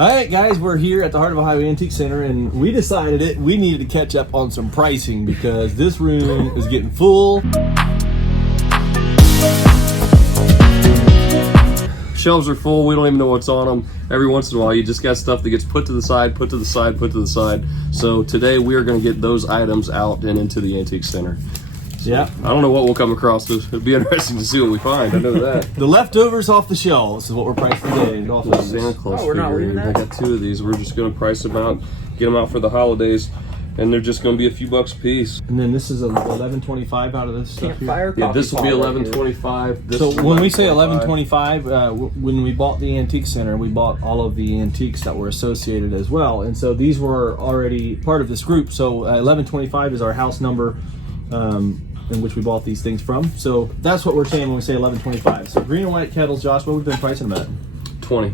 All right, guys, we're here at the Heart of Ohio Antique Center, and we decided we needed to catch up on some pricing because this room is getting full. Shelves are full. We don't even know what's on them. Every once in a while, you just got stuff that gets put to the side, put to the side, put to the side. So today we are going to get those items out and into the Antique Center. Yeah. I don't know what we'll come across. It'll be interesting to see what we find. I know that. The leftovers off the shelves is what we're pricing today. Santa Claus we're not leaving figurine. that? I got 2 of these. We're just going to price them out, get them out for the holidays, and they're just going to be a few bucks a piece. And then this is $11.25 out of this stuff here. Campfire Yeah, coffee this will be pot right here. $11.25. So when we say $11.25, when we bought the Antique Center, we bought all of the antiques that were associated as well, and so these were already part of this group. So $11.25 is our house number in which we bought these things from. So that's what we're saying when we say $11.25. So green and white kettles, Josh, what we've been pricing them at? 20.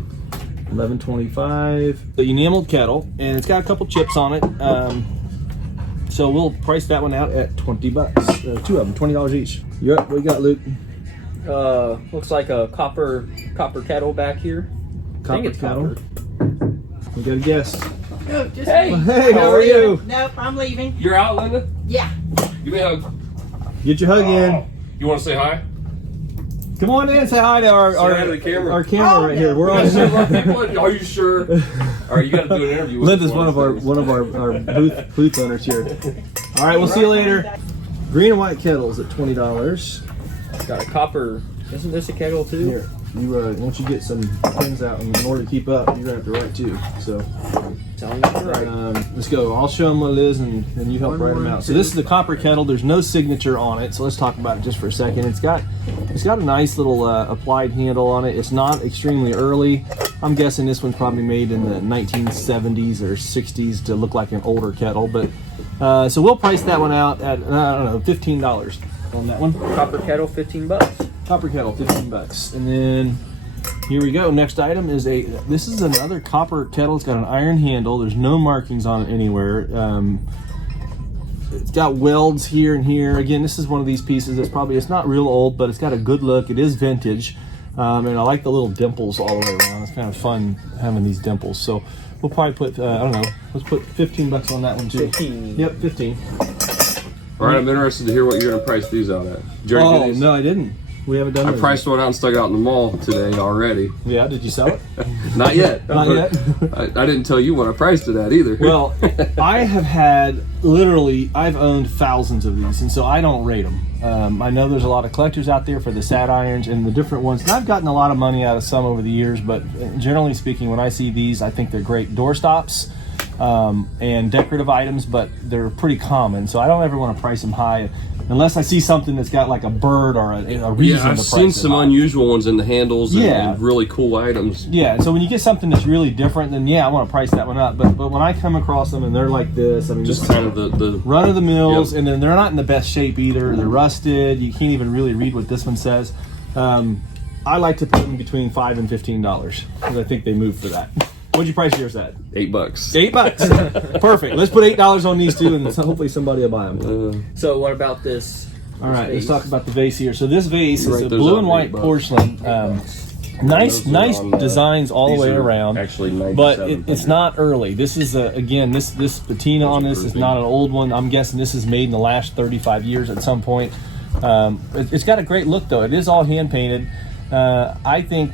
$11.25. The enameled kettle, and it's got a couple chips on it. So we'll price that one out at $20. 2 of them, $20 each. Yep, what you got, Luke? Looks like a copper kettle back here. I think it's kettle. copper. We got a guess. No, just Hey. me. Hey, how are you? Nope, I'm leaving. You're out, Linda? Yeah. Give me a hug. Get your hug in. You want to say hi? Come on in and say hi to our hi to the camera. our camera Oh, right no. here. We're on. Are you sure? All right, you got to do an interview. With Linda's one of our booth owners here. All right, we'll see you later. Green and white kettles at $20. Got a copper. Isn't this a kettle too? Here, you once you get some pins out, and in order to keep up, you're gonna have to write too. So Sounds right. let's go. I'll show them what it is, and you help write them out. So this is the copper kettle. There's no signature on it, so let's talk about it just for a second. It's got a nice little applied handle on it. It's not extremely early. I'm guessing this one's probably made in the 1970s or 60s to look like an older kettle. But so we'll price that one out at I don't know, $15 on that one. Copper kettle, $15. Copper kettle, $15. And then here we go. Next item is this is another copper kettle. It's got an iron handle. There's no markings on it anywhere. It's got welds here and here. Again, this is one of these pieces it's not real old, but it's got a good look. It is vintage. And I like the little dimples all the way around. It's kind of fun having these dimples. So we'll probably put, I don't know, let's put $15 on that one too. 15. Yep, 15. All right, I'm interested to hear what you're going to price these out at. Jerry, Oh, no, I didn't. We haven't done I it. priced one out and stuck it out in the mall today already. Yeah, did you sell it? Not yet. Not yet? I didn't tell you what I priced it at either. Well, I have had I've owned thousands of these, and so I don't rate them. I know there's a lot of collectors out there for the sat irons and the different ones, and I've gotten a lot of money out of some over the years, but generally speaking, when I see these, I think they're great doorstops and decorative items, but they're pretty common, so I don't ever want to price them high unless I see something that's got like a bird or a reason yeah, I've to price seen it some high. unusual ones in the handles Yeah. and really cool items. Yeah, so when you get something that's really different, then yeah, I want to price that one up. But when I come across them and they're like this, I mean, Just this kind of the run of the mills, Yep. and then they're not in the best shape either. They're rusted. You can't even really read what this one says. I like to put them between $5 and $15 because I think they move for that. What'd you price yours at? $8. $8. Perfect. Let's put $8 on these two, and hopefully somebody will buy them. So what about this? All right, let's vase? talk about the vase here. So this vase is Write a those blue out and at white $8. porcelain. Nice Those are on, designs all the these way are around. Actually, But 97. it's not early. This is again this patina on this is not an old one. I'm guessing this is made in the last 35 years at some point. It's got a great look though. It is all hand painted. I think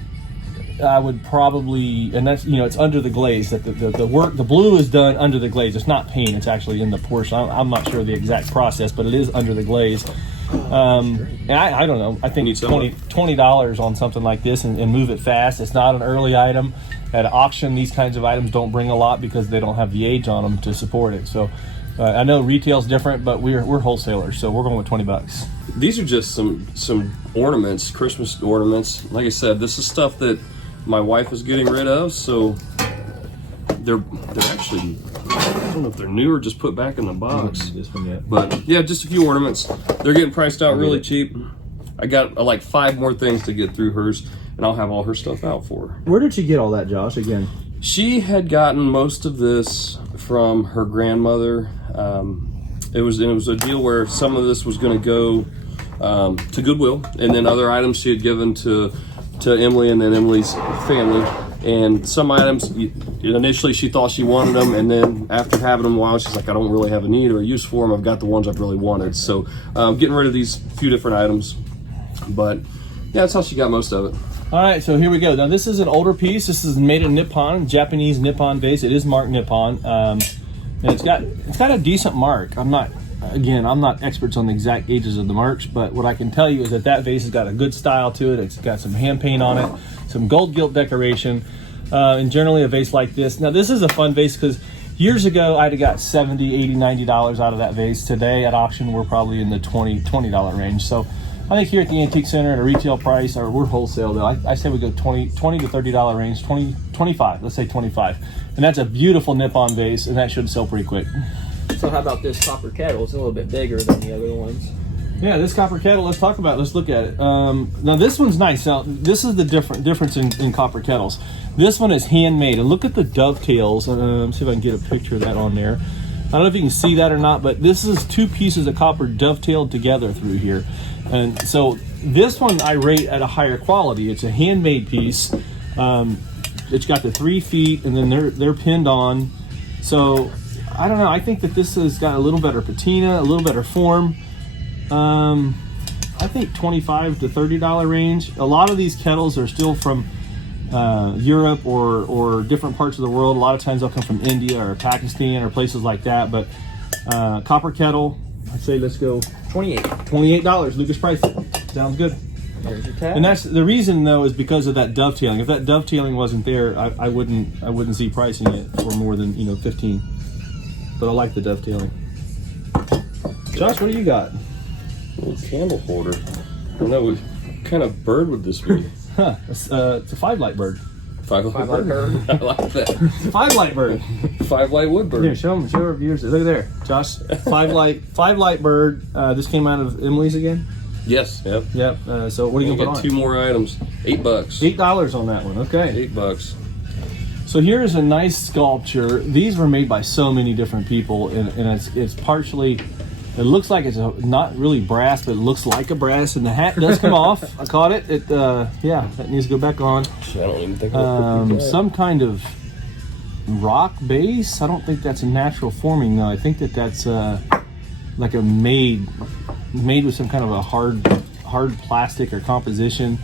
I would probably, and that's, it's under the glaze. That the work, the blue is done under the glaze. It's not paint. It's actually in the porcelain. I'm not sure the exact process, but it is under the glaze. And I don't know. I think it's $20 on something like this and move it fast. It's not an early item. At auction, these kinds of items don't bring a lot because they don't have the age on them to support it. So I know retail's different, but we're wholesalers, so we're going with $20. These are just some ornaments, Christmas ornaments. Like I said, this is stuff that my wife is getting rid of, so they're actually, I don't know if they're new or just put back in the box. This one yet? But yeah, just a few ornaments. They're getting priced out really cheap. I got like 5 more things to get through hers, and I'll have all her stuff out for her. Where did you get all that, Josh? Again, She had gotten most of this from her grandmother. It was a deal where some of this was going to go to Goodwill, and then other items she had given to Emily and then Emily's family. And some items, initially she thought she wanted them, and then after having them a while, she's like, I don't really have a need or a use for them. I've got the ones I've really wanted. So getting rid of these few different items. But yeah, that's how she got most of it. All right, so here we go. Now this is an older piece. This is made in Nippon, Japanese Nippon vase. It is marked Nippon. And it's got a decent mark. I'm not experts on the exact ages of the marks, but what I can tell you is that vase has got a good style to it. It's got some hand paint on it, some gold gilt decoration, and generally a vase like this. Now this is a fun vase because years ago I'd have got $70, $80, $90 out of that vase. Today at auction we're probably in the $20 range. So I think here at the Antique Center at a retail price, or we're wholesale though, I say we go $20 to $30 range, 25, let's say 25. And that's a beautiful Nippon vase, and that should sell pretty quick. So how about this copper kettle? It's a little bit bigger than the other ones. Yeah, this copper kettle, let's look at it. Now this one's nice. Now this is the difference in copper kettles. This one is handmade, and look at the dovetails. See if I can get a picture of that on there. I don't know if you can see that or not, but this is two pieces of copper dovetailed together through here. And so this one I rate at a higher quality. It's a handmade piece. It's got the 3 feet, and then they're pinned on. So I don't know. I think that this has got a little better patina, a little better form. I think $25 to $30 range. A lot of these kettles are still from Europe or different parts of the world. A lot of times they'll come from India or Pakistan or places like that. But copper kettle, I'd say let's go $28. Lucas priced it. Sounds good. There's your tab. And that's the reason though, is because of that dovetailing. If that dovetailing wasn't there, I wouldn't see pricing it for more than 15. But I like the dovetailing. Josh, what do you got? A little candle holder. I don't know what kind of bird would this be. Huh? It's a 5-light bird. 5-light bird. I like that. 5-light bird. 5-light wood bird. Here, show our viewers. Look there, Josh. 5-light bird. This came out of Emily's again. Yes. Yep. Yep. So what are you gonna put on? 2 more items. $8. $8 on that one. Okay. $8. So here's a nice sculpture. These were made by so many different people, and it's partially. It looks like it's not really brass, but it looks like a brass, and the hat does come off. I caught it. Yeah, that needs to go back on. I don't even think some kind of rock base. I don't think that's a natural forming though. I think that's like a made with some kind of a hard plastic or composition.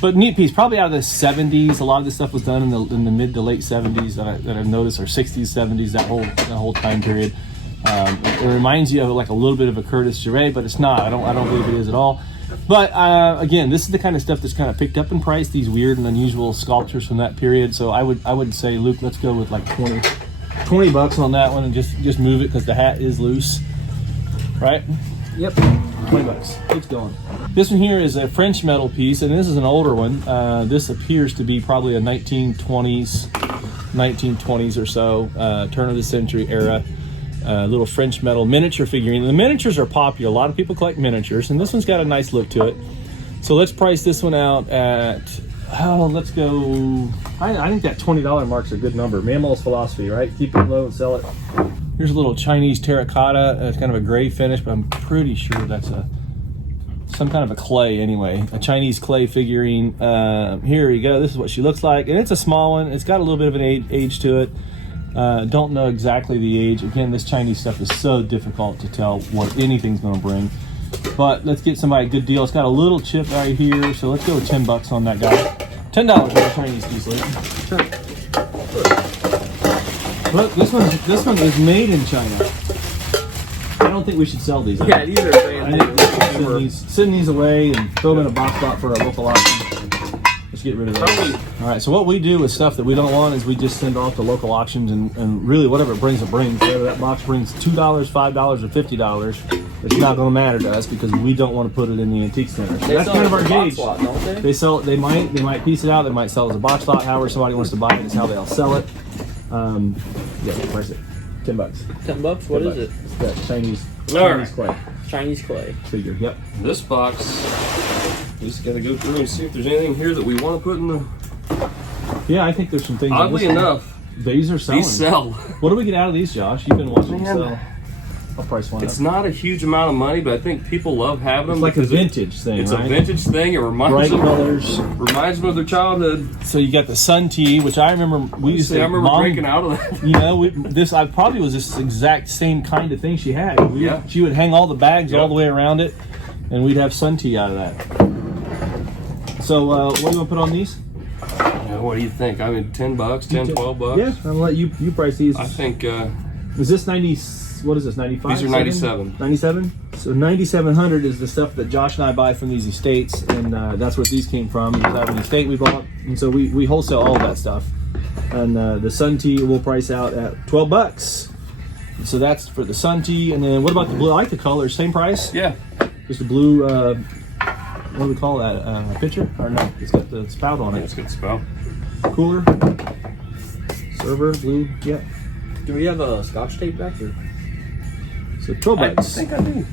But neat piece, probably out of the 70s. A lot of this stuff was done in the mid to late 70s that I've noticed, or 60s, 70s, that whole time period. It reminds you of like a little bit of a Curtis Gervais, but it's not. I don't believe it is at all. But again, this is the kind of stuff that's kind of picked up in price. These weird and unusual sculptures from that period. So I would say, Luke, let's go with like $20 on that one, and just move it because the hat is loose, right? Yep, $20. It's going. This one here is a French metal piece, and this is an older one. This appears to be probably a 1920s or so, turn of the century era. Little French metal miniature figurine. The miniatures are popular. A lot of people collect miniatures, and this one's got a nice look to it. So let's price this one out at, let's go, I think that $20 mark's a good number. Mammal's philosophy, right? Keep it low and sell it. Here's a little Chinese terracotta. It's kind of a gray finish, but I'm pretty sure that's some kind of a clay anyway. A Chinese clay figurine. Here you go. This is what she looks like, and it's a small one. It's got a little bit of an age to it. Don't know exactly the age. Again, this Chinese stuff is so difficult to tell what anything's going to bring. But let's get somebody a good deal. It's got a little chip right here, so let's go with $10 on that guy. $10 for a Chinese piece, Luke. Sure. Look, this one is made in China. I don't think we should sell these. Yeah, these are brand new. I think we should send these away and throw them in a box lot for a local auction. Let's get rid of those. All right, so what we do with stuff that we don't want is we just send off to local auctions, and really whatever it brings, whether that box brings $2, $5, or $50, it's not going to matter to us because we don't want to put it in the antique center. So that's kind of our gauge. Lot, don't they? They sell it. They might piece it out. They might sell it as a box lot. However somebody wants to buy it is how they'll sell it. Yeah, price it. $10. $10. What is it? It's that Chinese clay. Chinese clay Figure. Yep. This box, we just got to go through and see if there's anything here that we want to put in the. Yeah, I think there's some things. Oddly enough, these are selling. These sell. What do we get out of these, Josh? You've been watching them sell. I'll price one It's up. not a huge amount of money, but I think people love having them. It's like a because vintage thing, It's right? a vintage thing. It Bright colors. reminds them of their childhood. So you got the Sun Tea, which I remember we used to. I remember Mom, drinking out of that. You know, I probably was this exact same kind of thing she had. Yeah. She would hang all the bags Yep. all the way around it, and we'd have Sun Tea out of that. So what do you want to put on these? Yeah, what do you think? I mean, $10, $10, $12. Yeah, I'm gonna let you price these. I think Is this 90? What is this? 95? These are 97. 97. So 9,700 is the stuff that Josh and I buy from these estates, and that's where these came from. It was out of an estate we bought, and so we wholesale all of that stuff. And the Sun Tea will price out at $12. So that's for the Sun Tea, and then what about the blue? I like the colors. Same price. yeah. Just a blue. What do we call that? Pitcher? Or no? It's got the spout on It's it. good spell. Cooler. Server blue. Yeah. Do we have a Scotch tape back here? So $12. I think I do.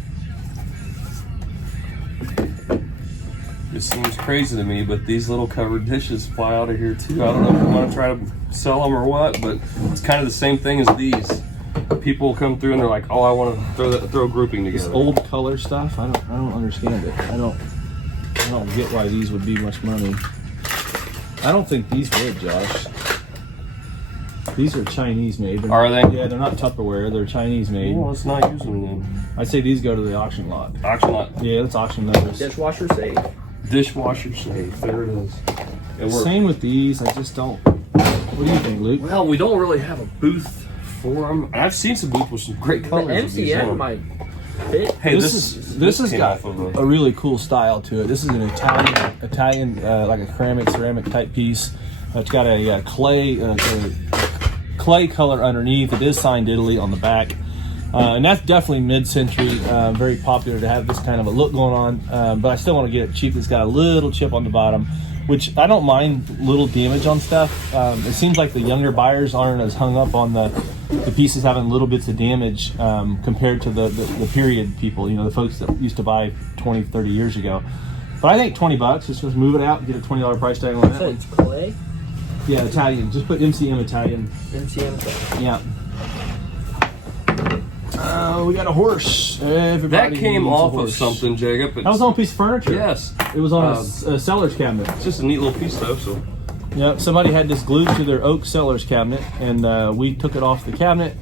It seems crazy to me, but these little covered dishes fly out of here too. I don't know if we want to try to sell them or what, but it's kind of the same thing as these. People come through and they're like, "Oh, I want to throw a grouping This together." old color stuff. I don't understand it. I don't get why these would be much money. I don't think these would, Josh. These are Chinese made. Are they? Yeah, they're not Tupperware. They're Chinese made. Well, let's not use them then. I'd say these go to the auction lot. Auction lot. Yeah, let's auction those. Dishwasher safe. Dishwasher safe. There it is. And Same with these. I just don't. What do you think, Luke? well, we don't really have a booth for them. I've seen some booths with some great The colors. of these MCM on. might fit. Hey, This has came got off of a really cool style to it. This is an Italian like a ceramic type piece. It's got a clay color underneath. It is signed Italy on the back, and that's definitely mid-century. Very popular to have this kind of a look going on, but I still want to get it cheap. It's got a little chip on the bottom, which I don't mind little damage on stuff. It seems like the younger buyers aren't as hung up on the pieces having little bits of damage compared to the period people, you know, the folks that used to buy 20, 30 years ago. But I think $20, let's just move it out and get a $20 price tag on that So one. it's clay. Yeah, Italian. Just put MCM Italian. MCM clay. Yeah. We got a horse. Everybody That came needs a off of horse. something, Jacob. That was on a piece of furniture. Yes. It was on a seller's cabinet. It's just a neat little piece though. So Yep, somebody had this glued to their oak seller's cabinet, and we took it off the cabinet.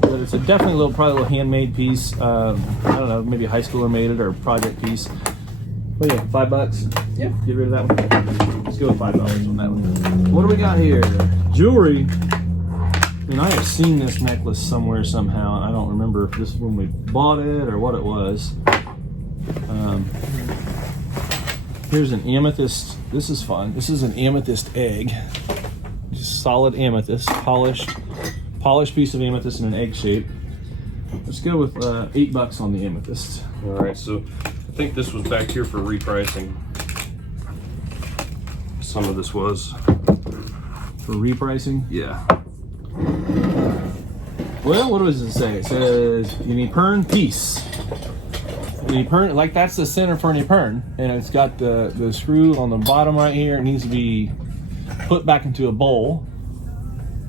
But it's probably a little handmade piece. I don't know, maybe a high schooler made it or a project piece. What do you think, $5? Yeah. Get rid of that one. Let's go with $5 on that one. What do we got here? Jewelry. And I have seen this necklace somewhere somehow. I don't remember if this is when we bought it or what it was. Here's an amethyst. This is fun. This is an amethyst egg. Just solid amethyst, polished piece of amethyst in an egg shape. Let's go with $8 on the amethyst. all right. So I think this was back here for repricing. Some of this was. For repricing. Yeah. Well, what does it say? It says you need pern piece. You need pern, like that's the center for an pern, and it's got the screw on the bottom right here. It needs to be put back into a bowl.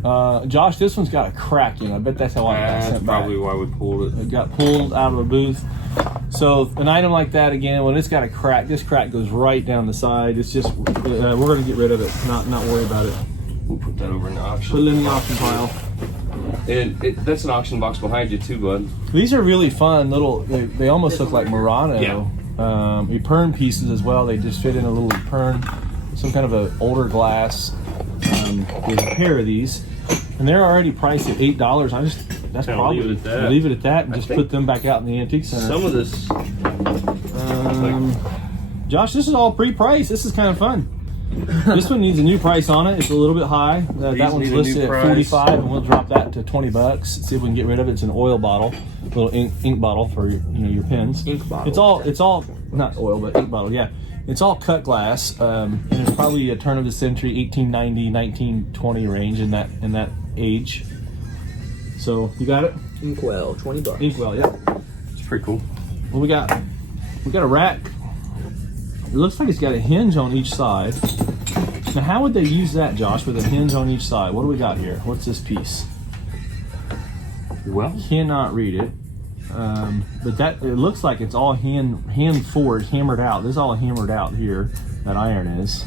Josh, this one's got a crack in it. I bet that's how I got That's sent back. probably why we pulled it. It got pulled out of a booth. So an item like that, again, when it's got a crack, this crack goes right down the side. It's just we're going to get rid of it. Not worry about it. We'll put that over in the Put auction. it in the auction pile. And that's an auction box behind you too, bud. These are really fun little. They almost look like Murano. Yeah. Epern pieces as well. They just fit in a little Epern, some kind of an older glass. There's a pair of these, and they're already priced at $8. That's Kinda probably leave it at that. leave it at that and I just think put them back out in the antique center. Some of this. Josh, this is all pre-priced. This is kind of fun. This one needs a new price on it. It's a little bit high. That These one's need a new listed at price. 45, and we'll drop that to $20. See if we can get rid of it. It's an oil bottle, a little ink bottle for your pens. Ink bottle. It's all not oil, but ink bottle. Yeah, it's all cut glass, and it's probably a turn of the century, 1890, 1920 range in that age. So you got it. Inkwell, $20. Inkwell, yeah. It's pretty cool. What we got? We got a rack. It looks like it's got a hinge on each side. Now, how would they use that, Josh, with a hinge on each side? What do we got here? What's this piece? Well, Cannot read it. But that it looks like it's all hand forged, hammered out. This is all hammered out here. That iron is.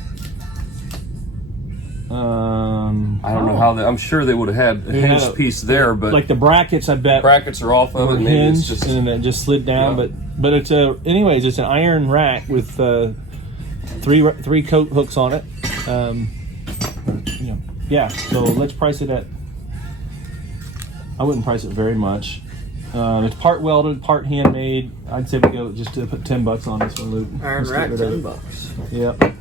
I don't know how they. I'm sure they would have had a hinged piece there, but like the brackets, I bet brackets are off of it. Maybe hinged, it's just, and then it just slid down. Yeah. But it's anyways, it's an iron rack with three coat hooks on it. Yeah. So let's price it at. I wouldn't price it very much. It's part welded, part handmade. I'd say we go just to put $10 on this one, Luke. Iron rack, $10. Yep.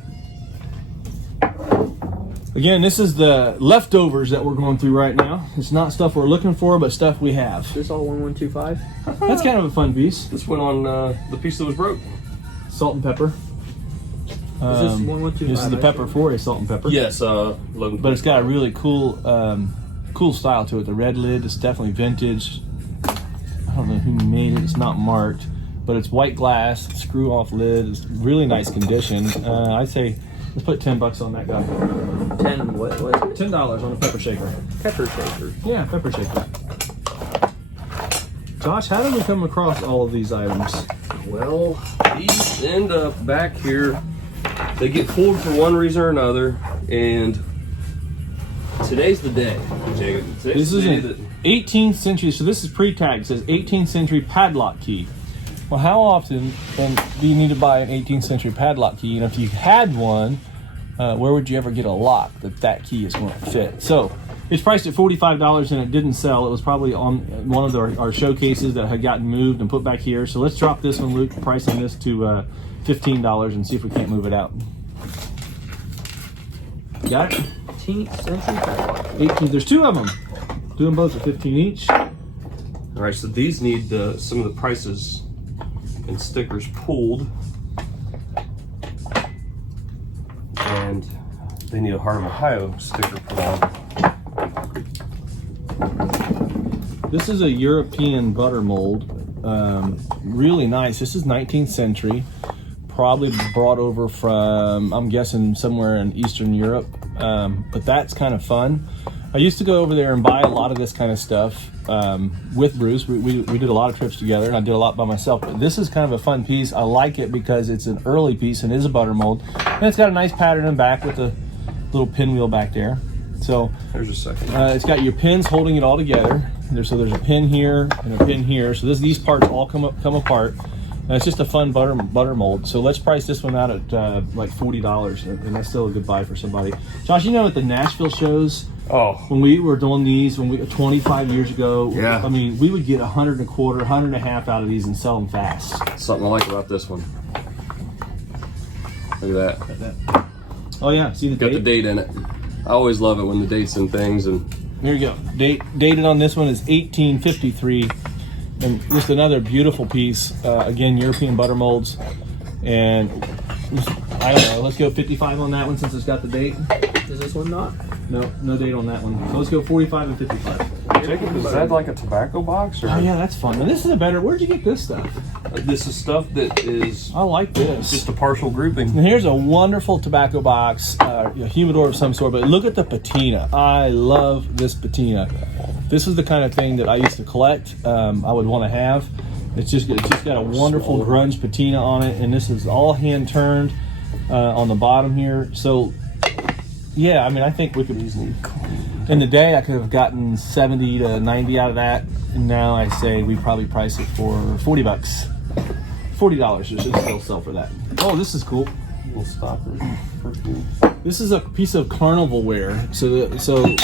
Again, this is the leftovers that we're going through right now. It's not stuff we're looking for, but stuff we have. Is this all 1125? That's kind of a fun piece. this went on the piece that was broke. Salt and pepper. Is this 1125? This is the pepper for a salt and pepper. Yes, 11. But it's got a really cool, cool style to it. The red lid is definitely vintage. I don't know who made it. It's not marked, but it's white glass, screw-off lid. It's really nice condition. I'd say let's put $10 on that guy. 10 what was it? $10 on a pepper shaker. Pepper shaker. Yeah, pepper shaker. Josh, how did we come across all of these items? Well, these end up back here. They get pulled for one reason or another, and today's the day, Jacob. This is an 18th century, so this is pre-tag. It says 18th century padlock key. Well, how often do you need to buy an 18th century padlock key? And if you had one, where would you ever get a lock that key is going to fit? So it's priced at $45 and it didn't sell. It was probably on one of our showcases that had gotten moved and put back here. So let's drop this one, Luke, pricing this to $15 and see if we can't move it out. Got it? 18th century padlock. 18. There's two of them. Do them both at 15 each. All right, so these need some of the prices and stickers pulled, and they need a Heart of Ohio sticker put on. This is a European butter mold. Really nice. This is 19th century. Probably brought over from, I'm guessing, somewhere in Eastern Europe. But that's kind of fun. I used to go over there and buy a lot of this kind of stuff with Bruce. We did a lot of trips together, and I did a lot by myself. But this is kind of a fun piece. I like it because it's an early piece and is a butter mold. And it's got a nice pattern in back with a little pinwheel back there. So There's a second. it's got your pins holding it all together. So there's a pin here and a pin here. So these parts all come apart. And it's just a fun butter mold. So let's price this one out at like $40, and that's still a good buy for somebody. Josh, you know at the Nashville shows, when we were doing these 25 years ago, yeah. I mean, we would get 100 and a quarter, 100 and a half out of these and sell them fast. Something I like about this one. Look at that. Oh yeah, see the Got date? the date in it. I always love it when the date's in things. And Here you go. Dated on this one is 1853. And just another beautiful piece. Again, European butter molds. And I don't know, let's go 55 on that one since it's got the date. Is this one not? No date on that one. So let's go 45 and 55. Jacob, is that like a tobacco box? Or? Oh yeah, that's fun. And this is a better, where'd you get this stuff? This is stuff that is I like this. just a partial grouping. And here's a wonderful tobacco box, a humidor of some sort, but look at the patina. I love this patina. This is the kind of thing that I used to collect. I would want to have. It's just got a wonderful grunge patina on it, and this is all hand turned on the bottom here. So yeah, I mean, I think we could easily, in the day I could have gotten 70 to 90 out of that, and now I say we probably price it for $40. $40 should still sell for that. Oh, this is cool. Little stopper. This is a piece of carnival wear. So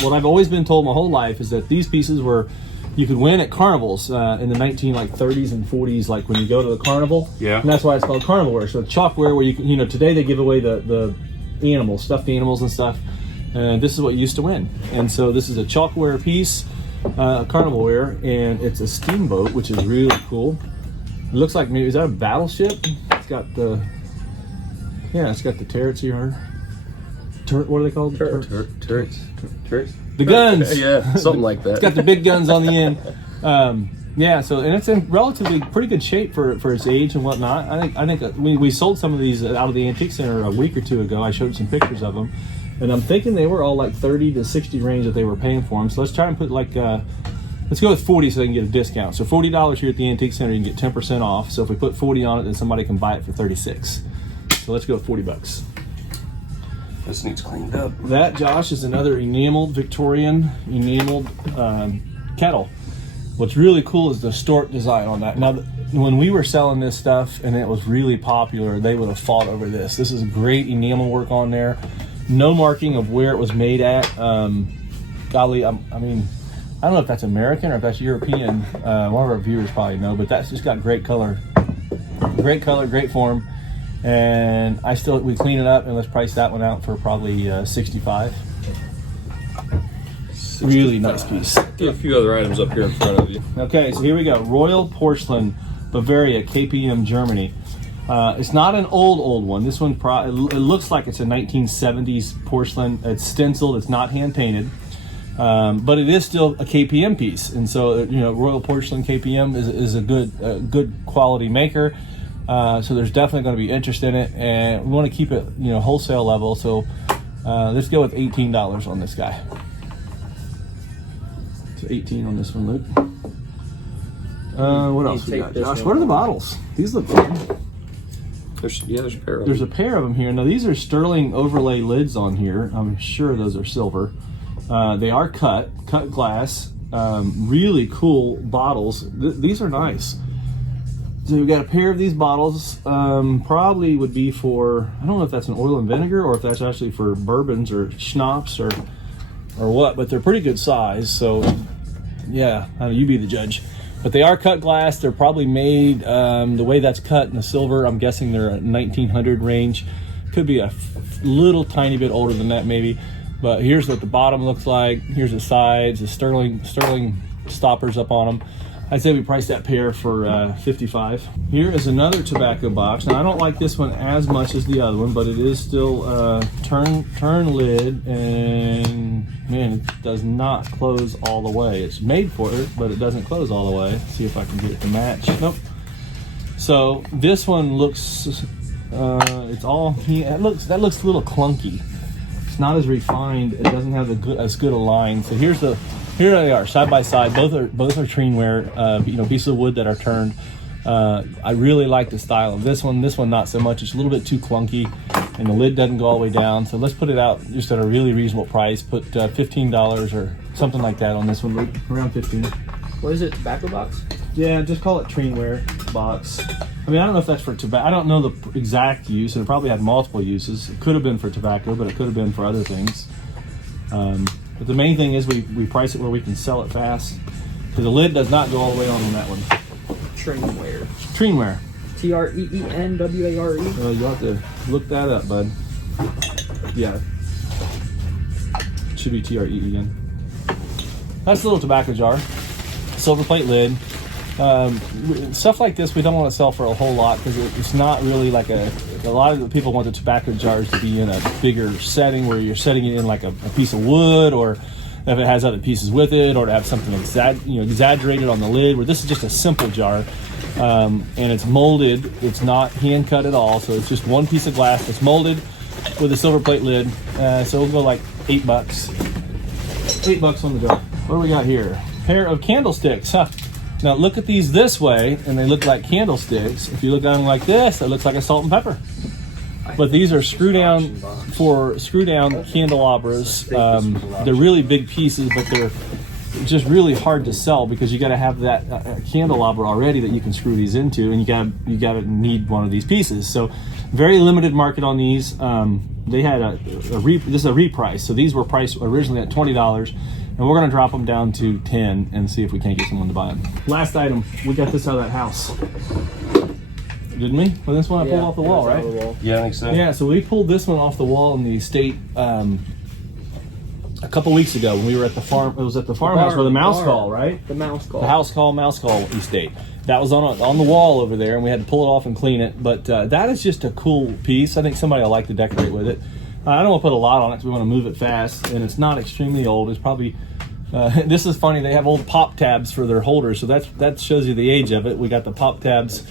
what I've always been told my whole life is that these pieces were, you could win at carnivals in the 30s and 40s, like when you go to the carnival. Yeah. And that's why it's called carnival wear. So chalkware where you can, today they give away the animals, stuffed animals and stuff. And this is what you used to win. And so this is a chalkware piece, carnival wear, and it's a steamboat, which is really cool. It looks like maybe, is that a battleship? It's got the turrets here. What are they called? Turrets. The guns. Yeah, something like that. It's got the big guns on the end. Yeah, so, and it's in relatively pretty good shape for its age and whatnot. I think we sold some of these out of the Antique Center a week or two ago. I showed some pictures of them, and I'm thinking they were all like 30 to 60 range that they were paying for them. So let's try and put like Let's go with 40 so they can get a discount. So $40 here at the Antique Center, you can get 10% off. So if we put 40 on it, then somebody can buy it for 36. So let's go with 40 bucks. This needs cleaned up. That, Josh, is another enameled, Victorian enameled kettle. What's really cool is the stork design on that. Now, when we were selling this stuff and it was really popular, they would have fought over this. This is great enamel work on there. No marking of where it was made at. Golly, I mean, I don't know if that's American or if that's European. One of our viewers probably know, but that's just got great color. Great color, great form. And we clean it up and let's price that one out for probably 65. Really nice piece. Get a few other items up here in front of you. Okay, so here we go. Royal Porcelain, Bavaria, KPM, Germany. It's not an old one. This one, it looks like it's a 1970s porcelain. It's stenciled. It's not hand painted, but it is still a KPM piece. And so, Royal Porcelain KPM is a good quality maker. So there's definitely going to be interest in it, and we want to keep it, wholesale level. So let's go with $18 on this guy. So 18 on this one, Luke. What else we got, Josh? What are the bottles? These look fun. There's a pair of them. There's a pair of them here. Now these are sterling overlay lids on here. I'm sure those are silver. They are cut glass. Really cool bottles. These are nice. So we've got a pair of these bottles. Probably would be for, I don't know if that's an oil and vinegar or if that's actually for bourbons or schnapps or what, but they're pretty good size. So yeah, you be the judge. But they are cut glass. They're probably made the way that's cut in the silver. I'm guessing they're a 1900 range. Could be a little tiny bit older than that maybe. But here's what the bottom looks like. Here's the sides, the sterling stoppers up on them. I'd say we priced that pair for 55. Here is another tobacco box. Now I don't like this one as much as the other one, but it is still turn lid, and man, it does not close all the way. It's made for it, but it doesn't close all the way. Let's see if I can get it to match. Nope. So this one looks, that looks a little clunky. It's not as refined. It doesn't have as good a line. So here they are, side by side. Both are Trineware, pieces of wood that are turned. I really like the style of this one. This one not so much. It's a little bit too clunky, and the lid doesn't go all the way down. So let's put it out just at a really reasonable price. Put $15 or something like that on this one, around 15. What is it? Tobacco box? Yeah, just call it Trineware box. I mean, I don't know if that's for tobacco. I don't know the exact use, and it probably had multiple uses. It could have been for tobacco, but it could have been for other things. But the main thing is we price it where we can sell it fast, because the lid does not go all the way on that one. Trineware. Trineware. Treenware. You'll have to look that up, bud. Yeah. It should be TRE again. That's a little tobacco jar. Silver plate lid. Stuff like this we don't want to sell for a whole lot, because it's not really like a lot of the people want the tobacco jars to be in a bigger setting where you're setting it in like a piece of wood, or if it has other pieces with it, or to have something exaggerated on the lid, where this is just a simple jar, and it's molded. It's not hand cut at all, so it's just one piece of glass that's molded with a silver plate lid. So we'll go like $8. $8 on the jar. What do we got here? Pair of candlesticks. Huh. Now look at these this way, and they look like candlesticks. If you look at them like this, it looks like a salt and pepper. But these are screw down candelabras. They're really big pieces, but they're just really hard to sell, because you got to have that candelabra already that you can screw these into, and you got to need one of these pieces. So very limited market on these. They had this is a reprice, so these were priced originally at $20. And we're going to drop them down to 10 and see if we can't get someone to buy them. Last item, we got this out of that house. Didn't we? Well, this one I pulled off the wall, right? Yeah, I think so. Yeah, so we pulled this one off the wall in the estate a couple weeks ago when we were at the farm. It was at the farmhouse where the mouse call, right? The mouse call. The mouse call estate. That was on the wall over there, and we had to pull it off and clean it. But that is just a cool piece. I think somebody will like to decorate with it. I don't want to put a lot on it because we want to move it fast, and it's not extremely old. It's probably, this is funny, they have old pop tabs for their holders, so that shows you the age of it. We got the pop tabs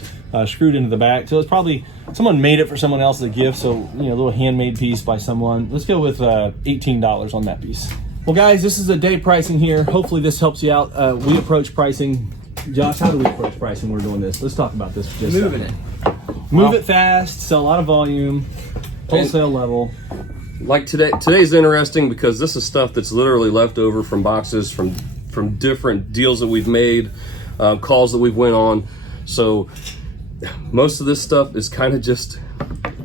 screwed into the back, so it's probably, someone made it for someone else as a gift, so, a little handmade piece by someone. Let's go with $18 on that piece. Well, guys, this is a day pricing here. Hopefully this helps you out. We approach pricing. Josh, how do we approach pricing when we're doing this? Let's talk about this for just Moving a it. second. Move it fast, sell a lot of volume, wholesale level. Like today's interesting because this is stuff that's literally left over from boxes from different deals that we've made, calls that we've went on. So most of this stuff is kind of just,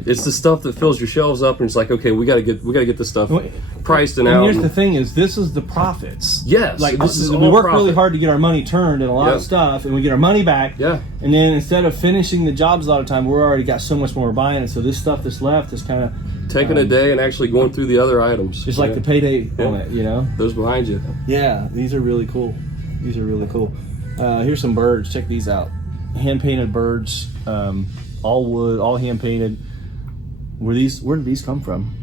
it's the stuff that fills your shelves up, and it's like, okay, we gotta get this stuff priced and out. Here's the thing: is this is the profits? Yes, like this is we all work profit. really hard to get our money turned and a lot of stuff, and we get our money back. Yeah. And then instead of finishing the jobs a lot of time, we're already got so much more buying, and so this stuff that's left is kind of taking a day and actually going through the other items. just like the payday on it, you know. Those behind you. Yeah, these are really cool. These are really cool. Here's some birds. Check these out. Hand painted birds, all wood, all hand painted. Where did these come from?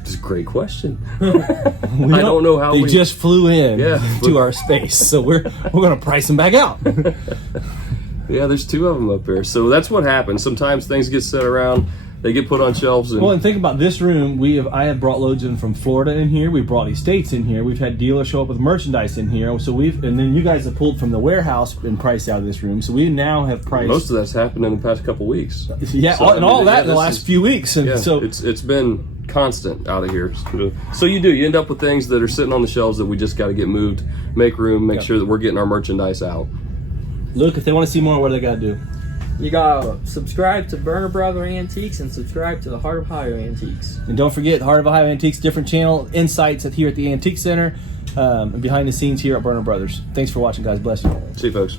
It's a great question. I don't know how they just flew in to our space, so we're gonna price them back out. Yeah, there's 2 of them up there. So that's what happens. Sometimes things get set around, they get put on shelves. And Well, and think about this room. I have brought loads in from Florida in here. We've brought estates in here. We've had dealers show up with merchandise in here. So and then you guys have pulled from the warehouse and priced out of this room. So we now have priced. most of that's happened in the past couple weeks. Yeah, So, all that in the last few weeks. And Yeah, so it's been constant out of here. So you end up with things that are sitting on the shelves that we just got to get moved, make room, make sure that we're getting our merchandise out. look, if they want to see more, what do they got to do? You gotta subscribe to Berner Brothers Antiques and subscribe to the Heart of Ohio Antiques. And don't forget, Heart of Ohio Antiques, different channel, insights here at the Antique Center, and behind the scenes here at Berner Brothers. Thanks for watching, guys. Bless you. See you, folks.